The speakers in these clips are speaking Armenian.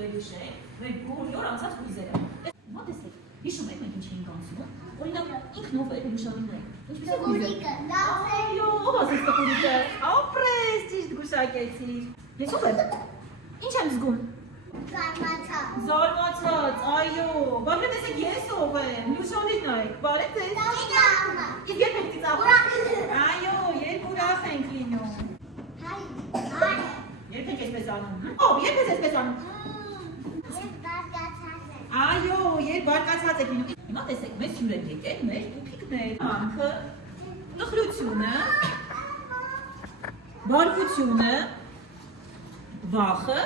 վերիշ է, մեր բոլոր անցած հույզերը։ Հիմա տեսեք, հիշում եք մենք ինչ էինք անցնում։ Օրինակ ինքնով էր հիշավորում։ Ինչպես է հույզը։ Այո, ով ասես տխուրիկը։ Ապրես, ճիշտ գուշակեցիր։ Ես ով եմ։ Ինչ եմ զգում։ Զարմացած, այո, բայց տեսեք ես ով եմ, լուսոնին նայեք, բարև ձեզ։ Իսկ երբ եք ծիծաղում։ Այո, երբ ուրախ ենք լինում։ Երբ եք այսպես անում։ Ով, երբ ես այսպես անում։ Այո, երբ բարկացած եք լինում։ Հիմա տեսեք, մեզ հյուր են եկել մեր տուփիկներ, հանքը, տխրությունը, բարկությունը, վախը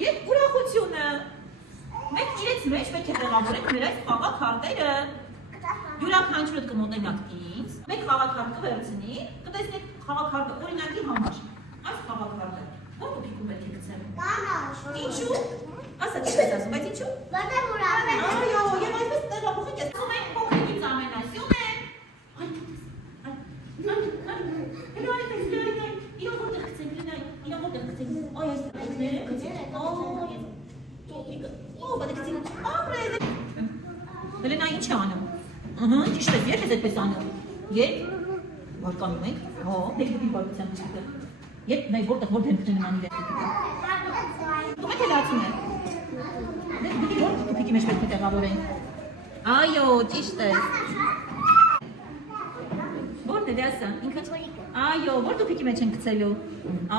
և ուրախությունը։ Մենք իրենց մեջ պետք է տեղավորենք մեր այս խաղաքարտերը։ Յուրաքանչյուրդ կմոտենաք ինձ, մեկ խաղաքարտ կվերցնի, կտեսնեք խաղաքարտը օրինակի համար։ Այս խաղաքարտը ո՞ր տուփիկում պետք է գցեմ։ Ինչու՞։ Ասա, ինչ ես ասում, բայց ինչու՞։ Որտեղ ուրախ եմ։ Այո, և այսպես տեղափոխեք ես ասում ենք փոքրիկից ամենասյուն է։ Իրան որտեղ գցենք, իրան որտեղ գցենք, այ այս տուփիկները գցենք, Ո, բայց գցենք, ապրես։ Հելենա ինչ է անում։ Ճիշտ ես, երբ ես այդպես անում։ Երբ բարկանում ենք, դեպի բարկության տուփիկը։ Երբ նայ որտեղ որ դեմքն է նման իրեն տուփիկը։ Դու եք լացում եք։ Դե որ տուփիկի մեջ պետք է տեղավորենք։ Այո, ճիշտ է։ Որտե՞ղ է ասա, ինքը։ Այո, որ տուփիկի մեջ են գցելու։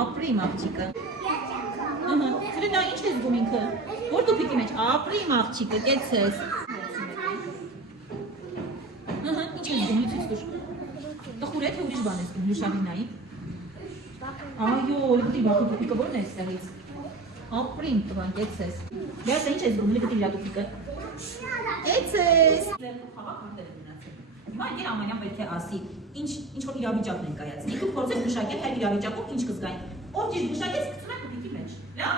Ապրի աղջիկը։ Հելենա, ինչ ես զգում ինքը։ Որ տուփիկի մեջ, ապրի աղջիկը, կեցես։ Ինչ ես զգում, լույսից դուր։ Տխուր է, թե ուրիշ բան ես զգում, Լյուշավինայի։ Այո, լգտի բախու տուփիկը որն է այստեղից։ Ապրին տվան, կեցես։ Դե ասա, ինչ ես զգում, լգտի իրա տուփիկը։ Կեցես։ Խաղաքարտերը մնացել։ Հիմա ընկեր Ամանյան պետք է ասի, ինչ որ իրավիճակն են կայացնի։ Դուք փորձեք գուշակել այդ իրավիճակով ինչ կզգային։ Ով ճիշտ գուշակեց, գցում եք տուփիկի մեջ։ Լավ։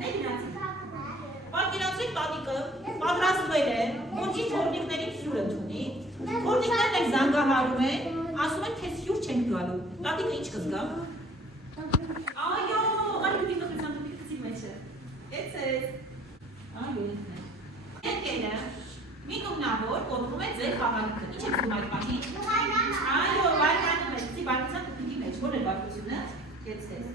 Դե գնացեք։ Պատկերացրեք տատիկը պատրաստվել է, որ իր թորնիկներից հյուր ընդունի, թորնիկներն են զանգահարում են, ասում են քեզ հյուր չենք գալու, տատիկը ինչ կզգա։ Այո, արի դու տխրության տուփիկ գցի մեջը, կեցես, այո, երկերը, միտումնավոր կոտրում է ձեր խաղալիքը, ինչ եք զգում այդ պահին, այո, բարկանում է, գցի բարկության տուփիկի մեջ, որ է բարկությունը, կեցես։